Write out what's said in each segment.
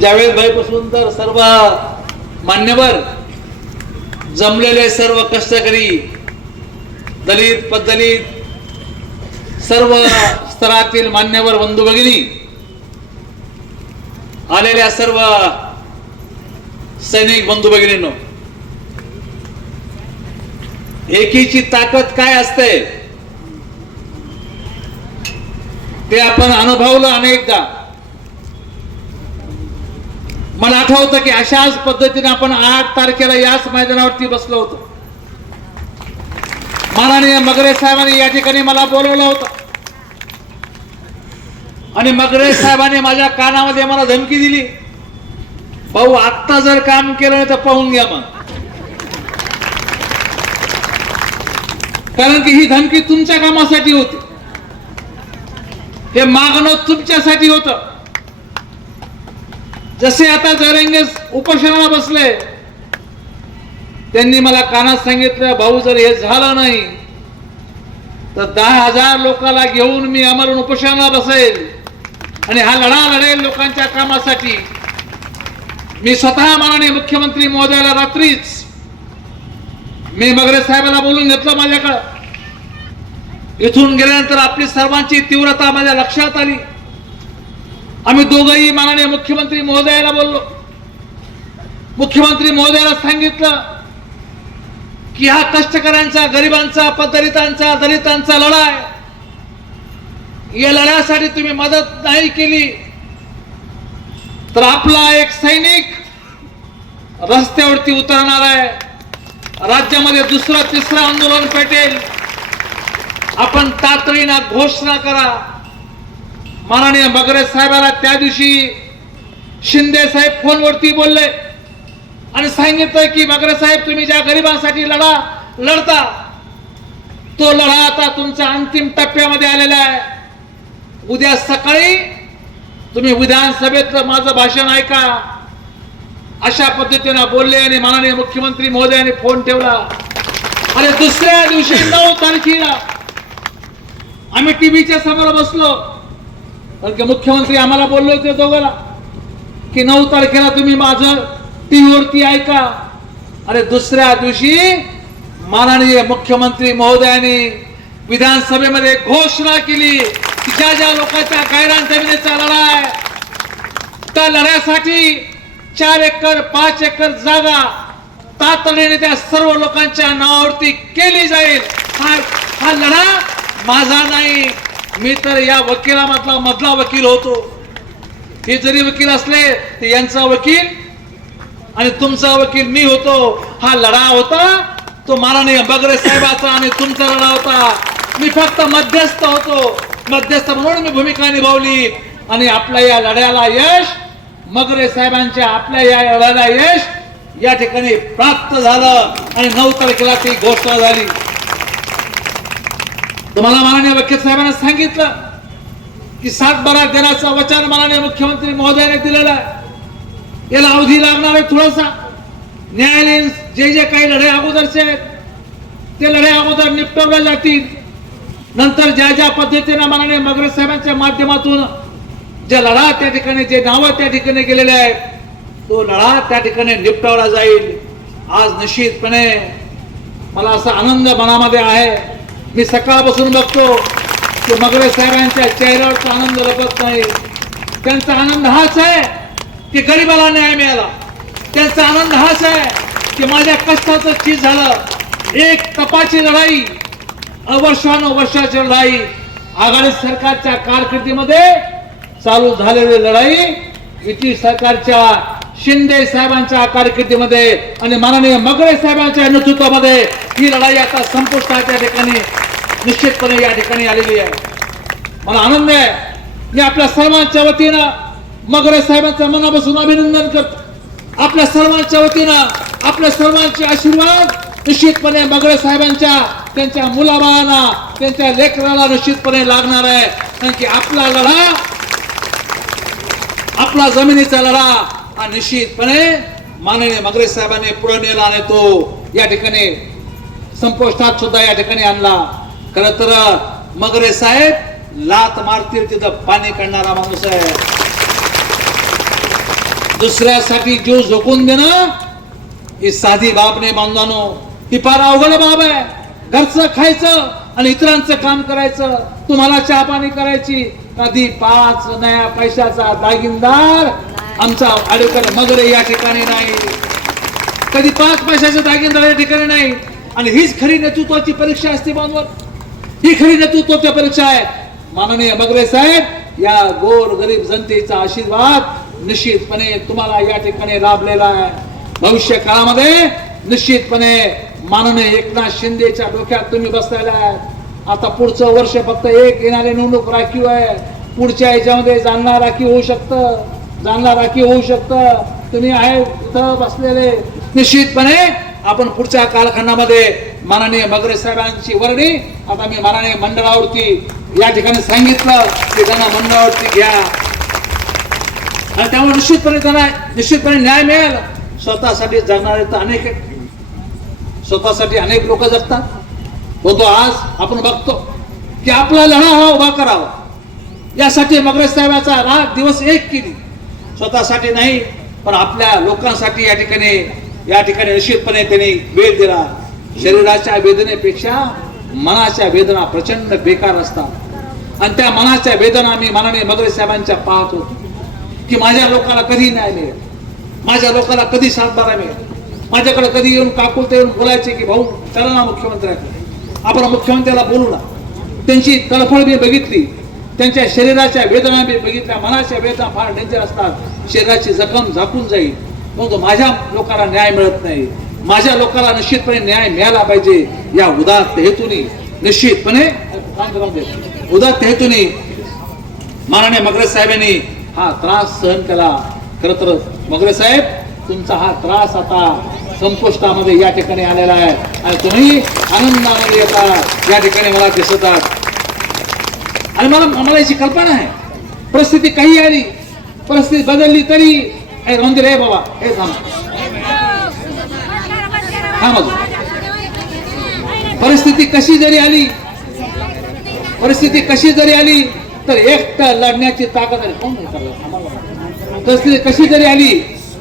जावेद भाई पासून तर सर्व मान्यवर जमलेले सर्व कष्टकरी दलित पददलित सर्व स्तरातील मान्यवर बंधू भगिनी आलेल्या सर्व सैनिक बंधू भगिनींनो, एकीची ताकद काय असते ते आपण अनुभवलं अनेकदा. मला आठवतं की अशाच पद्धतीने आपण 8 तारखेला याच मैदानावरती बसलो होतो. माननीय मगरे साहेबांनी या ठिकाणी मला बोलवलं होतं आणि मगरे साहेबांनी माझ्या कानामध्ये मला धमकी दिली, भाऊ आत्ता जर काम केलं नाही तर पाहून घ्या मग. कारण की ही धमकी तुमच्या कामासाठी होती, हे मागणं तुमच्यासाठी होतं. जसे आता जरंगे उपोषणाला बसले, त्यांनी मला कानात सांगितलं, भाऊ जर हे झालं नाही तर 10,000 लोकांना घेऊन मी आमरण उपोषणाला बसेल आणि हा लढा लढेल लोकांच्या कामासाठी. मी स्वतः माननीय मुख्यमंत्री महोदयाला रात्रीच मी मगरे साहेबांना बोलून घेतलं माझ्याकडं. इथून गेल्यानंतर आपली सर्वांची तीव्रता माझ्या लक्षात आली. आम्ही दोघंही माननीय मुख्यमंत्री महोदयाला बोललो. मुख्यमंत्री महोदयाला सांगितलं की हा कष्टकऱ्यांचा, गरिबांचा, पददलितांचा, दलितांचा लढा आहे. या लढ्यासाठी तुम्ही मदत नाही केली तर आपला एक सैनिक रस्त्यावरती उतरणार आहे. राज्यामध्ये दुसरं तिसरं आंदोलन पेटेल. आपण तातडीनं घोषणा करा. माननीय मगरे साहेबांना त्या दिवशी शिंदे साहेब फोनवरती बोलले आणि सांगितलं की मगरे साहेब, तुम्ही ज्या गरिबांसाठी लढता तो लढा आता तुमच्या अंतिम टप्प्यामध्ये आलेला आहे. उद्या सकाळी तुम्ही विधानसभेतलं माझं भाषण ऐका. अशा पद्धतीने बोलले आणि माननीय मुख्यमंत्री महोदयांनी फोन ठेवला. आणि दुसऱ्या दिवशी 9 तारखेला आम्ही टीव्हीच्या समोर बसलो. कारण मुख्यमंत्री आम्हाला बोलले होते दोघांना की 9 तारखेला तुम्ही माझं टीव्हीवरती ऐका. अरे दुसऱ्या दिवशी माननीय मुख्यमंत्री महोदयांनी विधानसभेमध्ये घोषणा केली की ज्या ज्या लोकांच्या गायरान जमिनीचा लढा आहे त्या लढ्यासाठी 4 एकर 5 एकर जागा तातडीने त्या सर्व लोकांच्या नावावरती केली जाईल. हा लढा माझा नाही, मी तर या मधला वकील होतो. हे जरी वकील असले तर यांचा वकील आणि तुमचा वकील मी होतो. हा लढा होता तो माननीय मगरे साहेबाचा आणि तुमचा लढा होता. मी फक्त मध्यस्थ होतो. मध्यस्थ म्हणून मी भूमिका निभावली आणि आपल्या या लढ्याला यश, मगरे साहेबांच्या आपल्या या लढ्याला यश या ठिकाणी प्राप्त झालं आणि 9 तारखेला ती घोषणा झाली. तुम्हाला माननीय वकील साहेबांना सांगितलं की 7 बारात देण्याचं वचन माननीय मुख्यमंत्री महोदयाने दिलेलं आहे. याला अवधी लागणार आहे थोडासा. न्यायालयीन जे काही लढे अगोदरचे आहेत ते लढे अगोदर निपटवले जातील. नंतर ज्या ज्या पद्धतीने माननीय मगरे साहेबांच्या माध्यमातून जे लढा त्या ठिकाणी, जे नावं त्या ठिकाणी गेलेले आहेत, तो लढा त्या ठिकाणी निपटवला जाईल. आज निश्चितपणे मला असा आनंद मनामध्ये आहे. मी सकाळपासून बघतो की मगरे साहेबांच्या चेहऱ्यावरचा आनंद लपत नाही. त्यांचा आनंद हाच आहे की गरिबाला न्याय मिळाला. त्यांचा आनंद हाच आहे की माझ्या कष्टाचं चीज झालं. एक तपाची लढाई, वर्षानुवर्षाची लढाई, आघाडी सरकारच्या कारकिर्दीमध्ये चालू झालेली लढाई युती सरकारच्या शिंदे साहेबांच्या कारकिर्दीमध्ये आणि माननीय मगरे साहेबांच्या नेतृत्वामध्ये ही लढाई आता संपुष्टाच्या ठिकाणी निश्चितपणे या ठिकाणी आलेली आहे. मला आनंद आहे. मी आपल्या सर्वांच्या वतीनं मगरे साहेबांचं मनापासून अभिनंदन करतो. आपल्या सर्वांच्या वतीनं आपल्या सर्वांचे आशीर्वाद निश्चितपणे मगरे साहेबांच्या, त्यांच्या मुलाबाळांना, त्यांच्या लेकराला निश्चितपणे लागणार आहे. कारण की आपला लढा, आपला जमिनीचा लढा हा निश्चितपणे माननीय मगरे साहेबांनी पुढे नेला आणि तो या ठिकाणी संपुष्टात सुद्धा या ठिकाणी आणला. खरं तर मगरे साहेब लात मारतील तिथं पाणी काढणारा माणूस आहे. दुसऱ्यासाठी जीव झोकून देणं ही साधी बाब नाही बांधवानो, ही फार अवघड बाब आहे. घरचं खायचं आणि इतरांचं काम करायचं, तुम्हाला चहा पाणी करायची. कधी 5 नया पैशाचा दागिनदार आमचा ॲडव्होकेट मगरे या ठिकाणी नाही, कधी 5 पैशाचा दागिनदार या ठिकाणी नाही. आणि हीच खरी नेतृत्वाची परीक्षा असते बांधव, ही खरी नेतृत्वाची परीक्षा आहे. माननीय मगरे साहेब, या गोर गरीब जनतेचा आशीर्वाद निश्चितपणे तुम्हाला या ठिकाणी लाभलेला आहे. भविष्य काळामध्ये निश्चितपणे माननीय एकनाथ शिंदेच्या डोक्यात तुम्ही बसलेला आहे. आता पुढचं वर्ष फक्त एक येणारी निवडणूक राखीव आहे. पुढच्या याच्यामध्ये जालना राखीव होऊ शकतं, जालना राखीव होऊ शकतं. तुम्ही आहे इथं बसलेले, निश्चितपणे आपण पुढच्या कालखंडामध्ये माननीय मगरे साहेबांची वर्णी आता मी माननीय मंडळावरती या ठिकाणी सांगितलं की त्यांना मंडळावरती घ्या आणि त्यामुळे निश्चितपणे न्याय मिळेल. स्वतःसाठी जगणारे तर अनेक आहेत, स्वतःसाठी अनेक लोक जगतात. होतो आज आपण बघतो की आपला लढा हा उभा करावा, यासाठी मगरे साहेबाचा रात दिवस एक केली. स्वतःसाठी नाही पण आपल्या लोकांसाठी या ठिकाणी निश्चितपणे त्यांनी वेळ दिला. शरीराच्या वेदनेपेक्षा मनाच्या वेदना प्रचंड बेकार असतात आणि त्या मनाच्या वेदना मी माननीय मगरे साहेबांच्या पाहत होतो की माझ्या लोकांना कधी न्याय मिळेल, माझ्या लोकांना कधी सातबारा मिळेल. माझ्याकडे कधी येऊन काकुलते येऊन बोलायचे की भाऊ चला ना मुख्यमंत्र्याकडे, आपण मुख्यमंत्र्याला बोलू ना. त्यांची तळफळ मी बघितली, त्यांच्या शरीराच्या वेदना मी बघितल्या. मनाच्या वेदना फार डेंजर असतात, शरीराची जखम झाकून जाईल. परंतु माझ्या लोकांना न्याय मिळत नाही. माझ्या लोकांना निश्चितपणे न्याय मिळाला पाहिजे या उदात्त हेतूने निश्चितपणे उदात्त हेतूने माननीय मगरे साहेबांनी हा त्रास सहन केला. खर तर मगरे साहेब, तुमचा हा त्रास आता संपुष्टामध्ये या ठिकाणी आलेला आहे आणि तुम्ही आनंदामध्ये येता या ठिकाणी मला दिसतात. आणि मला याची कल्पना आहे, परिस्थिती काही आली, परिस्थिती बदलली तरी रे रे बाबा हे थांब अजून. परिस्थिती कशी जरी आली तर एकटं लढण्याची ताकद आहे. परिस्थिती कशी जरी आली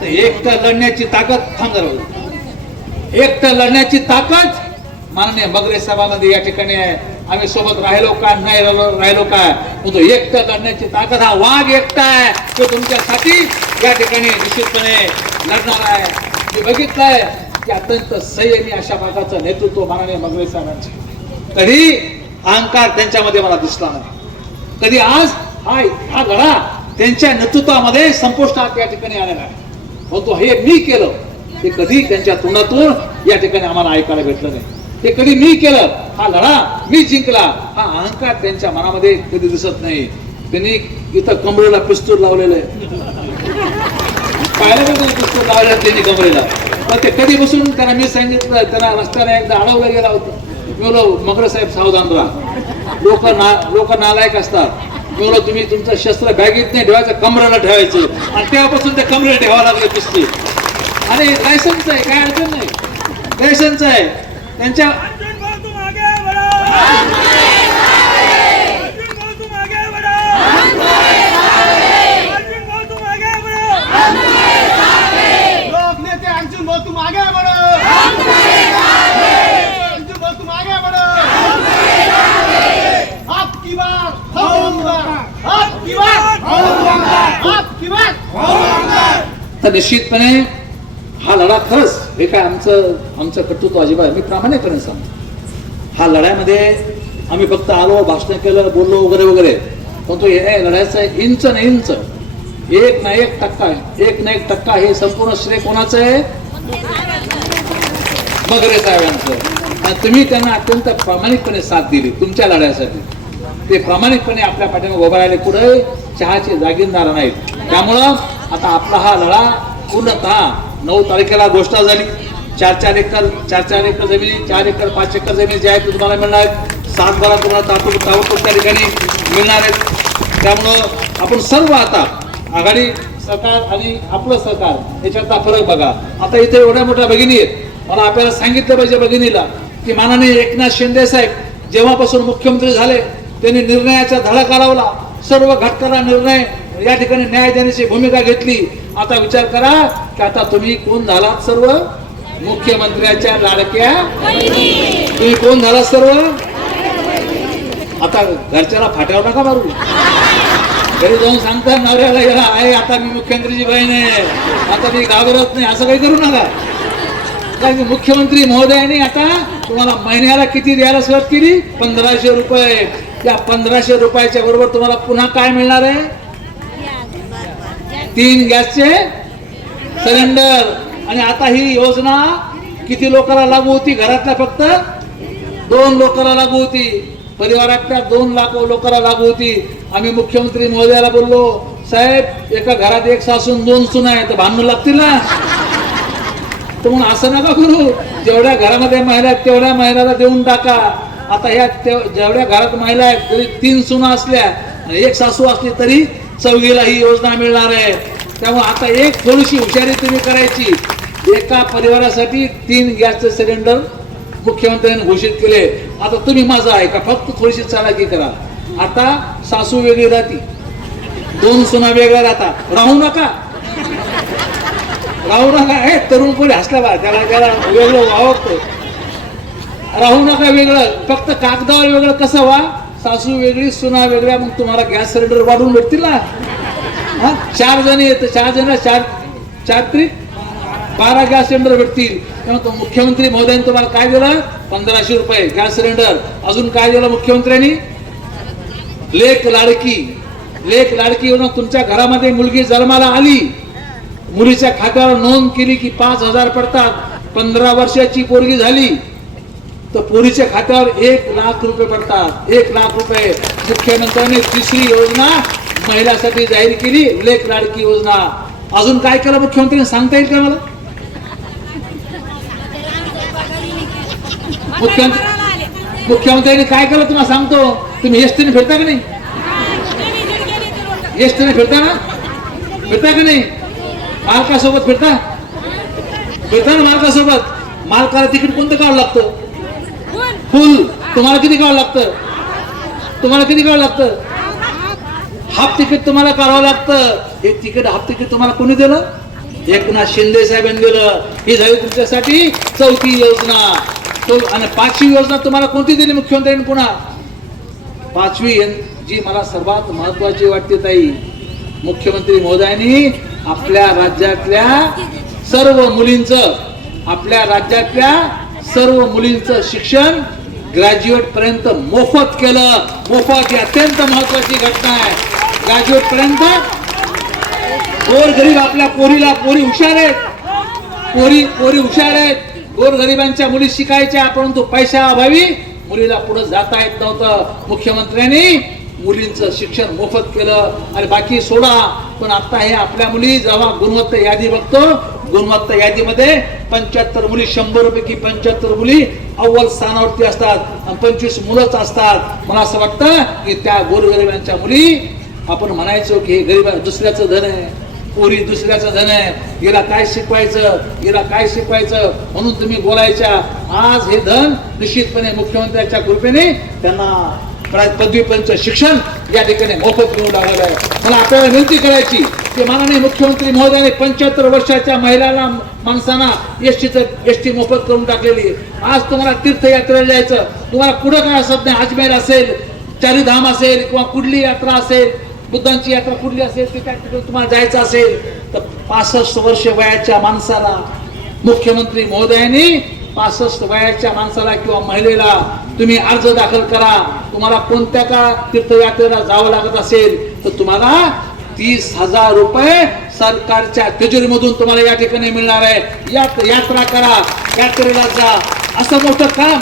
तर एकटं लढण्याची ताकद एकटं लढण्याची ताकद माननीय मगरे साहेबांमध्ये या ठिकाणी आहे. आम्ही सोबत राहिलो का नाही राहिलो काय, तो एकटं लढण्याची ताकद हा वाघ एकटा आहे, तो तुमच्यासाठी या ठिकाणी निश्चितपणे लढणार आहे. मी बघितलंय की अत्यंत संयमी अशा प्रकारचं नेतृत्व माननीय मगरे साहेबांचे. कधी अहंकार त्यांच्यामध्ये मला दिसला नाही. कधी आज हा लढा त्यांच्या नेतृत्वामध्ये संपुष्टात या ठिकाणी आलेला आहे. परंतु हे मी केलं ते कधी त्यांच्या तोंडातून या ठिकाणी आम्हाला ऐकायला भेटलं नाही. ते कधी मी केलं, हा लढा मी जिंकला, हा अहंकार त्यांच्या मनामध्ये कधी दिसत नाही. त्यांनी इथं कमरेला पिस्तूल लावलेलं आहे, पाहिलं का पिस्तूल लावलेलं त्यांनी कमरेला. पण ते कधी बसून त्यांना मी सांगितलं, त्यांना रस्त्याने एकदा अडवलं गेला होतं. मी बोलो मगरे साहेब सावधान राहा, लोक नालायक असतात. मी बोलो तुम्ही तुमचं शस्त्र बॅगेत नाही ठेवायचं, कमरेला ठेवायचं. आणि तेव्हापासून ते कमरेला ठेवावं लागलं पिस्तूल. आणि लायसन्स आहे, काय अडचण नाही, लायसन्स आहे त्यांच्या. तर निश्चितपणे हा लढा खरंच हे काय आमचं कर्तृत्व अजिबात मी प्रामाणिकपणे सांगतो. हा लढ्यामध्ये आम्ही फक्त आलो, भाषण केलं, बोललो वगैरे वगैरे, पण तो हे लढ्याचा इंच ना इंच, 1% हे संपूर्ण श्रेय कोणाचं आहे? मगरे साहेबांचं. आणि तुम्ही त्यांना अत्यंत प्रामाणिकपणे साथ दिली तुमच्या लढ्यासाठी. ते प्रामाणिकपणे आपल्या पाठीमागे उभं राहिले, कुठे चहाचे जागीरदार नाहीत. त्यामुळं आता आपला हा लढा पूर्णतः 9 तारखेला घोषणा झाली. 4 एकर जमिनी, 4 एकर 5 एकर जमिनी जे आहे ते तुम्हाला मिळणार आहेत. 7-12 तुम्हाला ताबडतोब त्या ठिकाणी मिळणार आहेत. त्यामुळं आपण सर्व आता आघाडी सरकार आणि आपलं सरकार याच्यातला फरक बघा. आता इथे एवढ्या मोठ्या भगिनी आहेत, मला आपल्याला सांगितलं पाहिजे भगिनीला की माननीय एकनाथ शिंदे साहेब जेव्हापासून मुख्यमंत्री झाले त्यांनी निर्णयाचा धडा लावला. सर्व घटकाला निर्णय या ठिकाणी न्याय देण्याची भूमिका घेतली. आता विचार करा की आता तुम्ही कोण झालात? सर्व मुख्यमंत्र्याच्या लाडक्या. तुम्ही कोण झालात सर्व? आता घरच्याला फाट्यावर नका मारू. घरी जाऊन सांगता नवऱ्याला गेला आहे आता मी मुख्यमंत्रीची बहीण आहे, आता मी घाबरत नाही, असं काही करू नका. कारण मुख्यमंत्री महोदयाने आता तुम्हाला महिन्याला किती द्यायला सुरुवात केली? 1500 रुपये. त्या 1500 रुपयाच्या बरोबर तुम्हाला पुन्हा काय मिळणार आहे? 3 गॅसचे सिलेंडर. आणि आता ही योजना किती लोकांना लागू होती? घरातल्या फक्त 2 लोकांना लागू होती, परिवारातल्या 2 लाख लोकांना लागू होती. आम्ही मुख्यमंत्री महोदयाला बोललो, साहेब एका घरात 1 सासू 2 सुना आहे तर भांडण लागतील ना. तर म्हणून असं नका करू, जेवढ्या घरामध्ये महिला आहेत तेवढ्या महिलाला देऊन टाका. आता ह्या जेवढ्या घरात महिला आहेत तरी 3 सुना असल्या आणि 1 सासू असली तरी 4वीला ही योजना मिळणार आहे. त्यामुळे आता एक थोडीशी हुशारी तुम्ही करायची. एका परिवारासाठी 3 गॅसचे सिलेंडर मुख्यमंत्र्यांनी घोषित केले. आता तुम्ही माझा आहे का? फक्त थोडीशी चालाकी करा. आता सासू वेगळी राहती, 2 सुना वेगळ्या राहता. राहू नका. हे तरुण कोणी हसला बा, त्याला वेगळं आवडतं. राहू नका वेगळं, फक्त कागदावर वेगळं. कसं व्हा? सासू वेगळी सुना वेगळ्या. मग तुम्हाला गॅस सिलेंडर वाढवून भेटतील ना. 4 जण येत, 4 जण 4 त्रिक 12 गॅस सिलेंडर भेटतील. तेव्हा मुख्यमंत्री महोदयांनी तुम्हाला काय दिलं? 1500 रुपये गॅस सिलेंडर. अजून काय दिलं मुख्यमंत्र्यांनी? लेक लाडकी. लेक लाडकी योजना. तुमच्या घरामध्ये मुलगी जन्माला आली, मुलीच्या खात्यावर नोंद केली की 5000 पडतात. 15 वर्षाची पोरगी झाली तर पोरीच्या खात्यावर 1 लाख रुपये पडतात. 1 लाख रुपये. मुख्यमंत्र्यांनी 3री योजना महिलांसाठी जाहीर केली, लेक लाडकी योजना. अजून काय केलं मुख्यमंत्र्यांनी सांगता येईल का मला? मुख्यमंत्र्यांनी काय केलं तुम्हाला सांगतो. तुम्ही एसटीने फिरता की नाही? एसटीने फिरता ना? फिरता की नाही? मालकासोबत फिरता ना? मालकासोबत. मालकाला तिकीट कोणतं काढावं लागतं? फुल. तुम्हाला किती काढावं लागतं? हाफ तिकीट तुम्हाला काढावं लागतं. हे तिकीट हाफ तिकीट तुम्हाला कोणी दिलं? एकनाथ शिंदे साहेबांनी दिलं. ही झाली तुमच्यासाठी 4थी योजना. आणि 5वी योजना तुम्हाला कोणती दिली मुख्यमंत्र्यांनी? पुन्हा 5वी जी मला सर्वात महत्वाची वाटते ताई, मुख्यमंत्री महोदयांनी आपल्या राज्यातल्या सर्व मुलींचं शिक्षण ग्रॅज्युएट पर्यंत मोफत केलं. मोफत. ही अत्यंत महत्वाची घटना आहे. ग्रॅज्युएट पर्यंत. गोरगरीब आपल्या पोरी हुशार आहेत. पोरी हुशार आहेत. गोरगरिबांच्या मुली शिकायच्या, परंतु पैशाअभावी मुलीला पुढे जाता येत नव्हतं. मुख्यमंत्र्यांनी मुलींचं शिक्षण मोफत केलं. आणि बाकी सोडा, पण आता हे आपल्या मुली जेव्हा गुणवत्ता यादी बघतो, गुणवत्ता यादीमध्ये 75 मुली, 100 पैकी 75 मुली अव्वल स्थानावरती असतात आणि 25 मुलंच असतात. मला असं वाटतं की त्या गोरगरिबांच्या मुली, आपण म्हणायचो की हे गरीब दुसऱ्याचं धन आहे, पोरी दुसऱ्याचं धन आहे, याला काय शिकवायचं म्हणून तुम्ही बोलायच्या. आज हे धन निश्चितपणे मुख्यमंत्र्यांच्या कृपेने त्यांना पदवीपर्यंत शिक्षण या ठिकाणी मोफत मिळू लागलं आहे. मला आपल्याला विनंती करायची की माननीय मुख्यमंत्री महोदयाने 75 वर्षाच्या महिलांना, माणसांना एसटी मोफत करून टाकलेली. आज तुम्हाला तीर्थयात्रेला जायचं, तुम्हाला पुढे काय असत नाही. अजमेर असेल, चारीधाम असेल किंवा कुठली यात्रा असेल, बुद्धांची यात्रा कुठली असेल, तिथे तुम्हाला जायचं असेल तर 65 वर्ष वयाच्या माणसाला मुख्यमंत्री महोदयांनी 65 वयाच्या माणसाला किंवा महिलेला तुम्ही अर्ज दाखल करा. तुम्हाला कोणत्या का तीर्थयात्रेला जावं लागत असेल तर तुम्हाला 30,000 रुपये सरकारच्या तिजोरीमधून तुम्हाला या ठिकाणी मिळणार आहे. यात्रा करा, यात्रेला जा. असं मोठं काम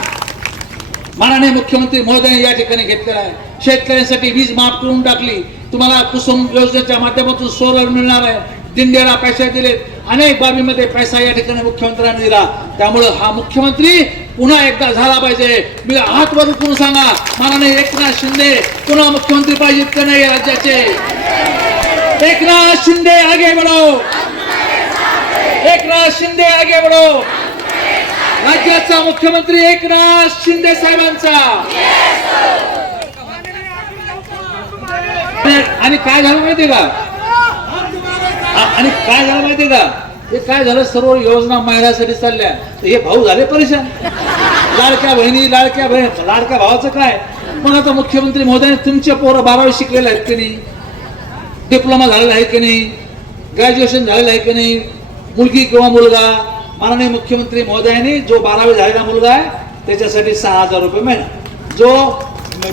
माननीय मुख्यमंत्री महोदयांनी या ठिकाणी घेतलेलं आहे. शेतकऱ्यांसाठी वीज माफ करून टाकली. तुम्हाला कुसुम योजनेच्या माध्यमातून सोलर मिळणार आहे. दिंड्याला पैसे दिलेत. अनेक बाबीमध्ये पैसा या ठिकाणी मुख्यमंत्र्यांनी दिला. त्यामुळे हा मुख्यमंत्री पुन्हा एकदा झाला पाहिजे. मी हात वर करून सांगा, माननीय एकनाथ शिंदे पुन्हा मुख्यमंत्री पाहिजेत का नाही राज्याचे? एकनाथ शिंदे आगे बढ़ो, एकनाथ शिंदे आगे बढ़ो. राज्याचा मुख्यमंत्री एकनाथ शिंदे साहेबांचा. आणि काय झालं माहितीये का? आणि काय झालं माहितीये का, हे काय झालं, सर्व योजना महिलांसाठी चालल्या, तर हे भाऊ झाले परेशान. लाडक्या बहिणी, लाडक्या भावाचं काय. पण आता मुख्यमंत्री महोदयाने तुमचे पोरं 12वी शिकलेले आहेत की नाही, डिप्लोमा झालेला आहे की नाही, ग्रॅज्युएशन झालेलं आहे की नाही, मुलगी किंवा मुलगा, माननीय मुख्यमंत्री महोदयाने जो 12वी झालेला मुलगा आहे त्याच्यासाठी 6,000 रुपये महिना, जो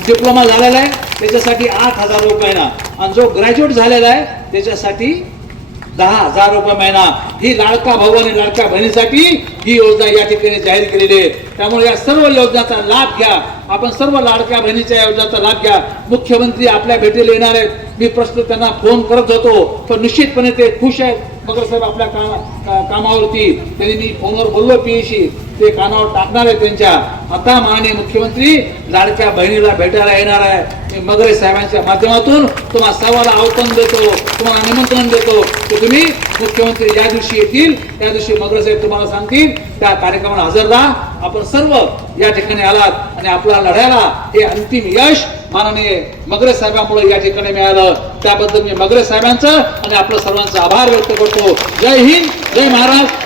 डिप्लोमा झालेला आहे त्याच्यासाठी 8,000 रुपये महिना, आणि जो ग्रॅज्युएट झालेला आहे त्याच्यासाठी 10,000 रुपये महिना. ही लाडका भाऊ आणि लाडक्या बहिणीसाठी ही योजना या ठिकाणी जाहीर केलेली आहे. त्यामुळे या सर्व योजनांचा लाभ घ्या. आपण सर्व लाडक्या बहिणीच्या योजनांचा लाभ घ्या. मुख्यमंत्री आपल्या भेटीला येणार आहेत. मी प्रश्न त्यांना फोन करत होतो, पण निश्चितपणे ते खुश आहेत. मगर साहेब आपल्या कामावरती, त्यांनी मी फोनवर बोललो पीएशी, ते कानावर टाकणार आहे त्यांच्या. आता माननीय मुख्यमंत्री लाडक्या बहिणीला भेटायला येणार आहे. मी मगरे साहेबांच्या माध्यमातून तुम्हाला सर्वांना आव्हान देतो, तुम्हाला निमंत्रण देतो की तुम्ही मुख्यमंत्री ज्या दिवशी येतील त्या दिवशी मगरे साहेब तुम्हाला सांगतील, त्या कार्यक्रमाला हजर राहा. आपण सर्व या ठिकाणी आलात आणि आपल्या लढ्याला हे अंतिम यश माननीय मगरे साहेबांमुळे या ठिकाणी मिळालं. त्याबद्दल मी मगरे साहेबांचं आणि आपलं सर्वांचा आभार व्यक्त करतो. जय हिंद, जय महाराष्ट्र.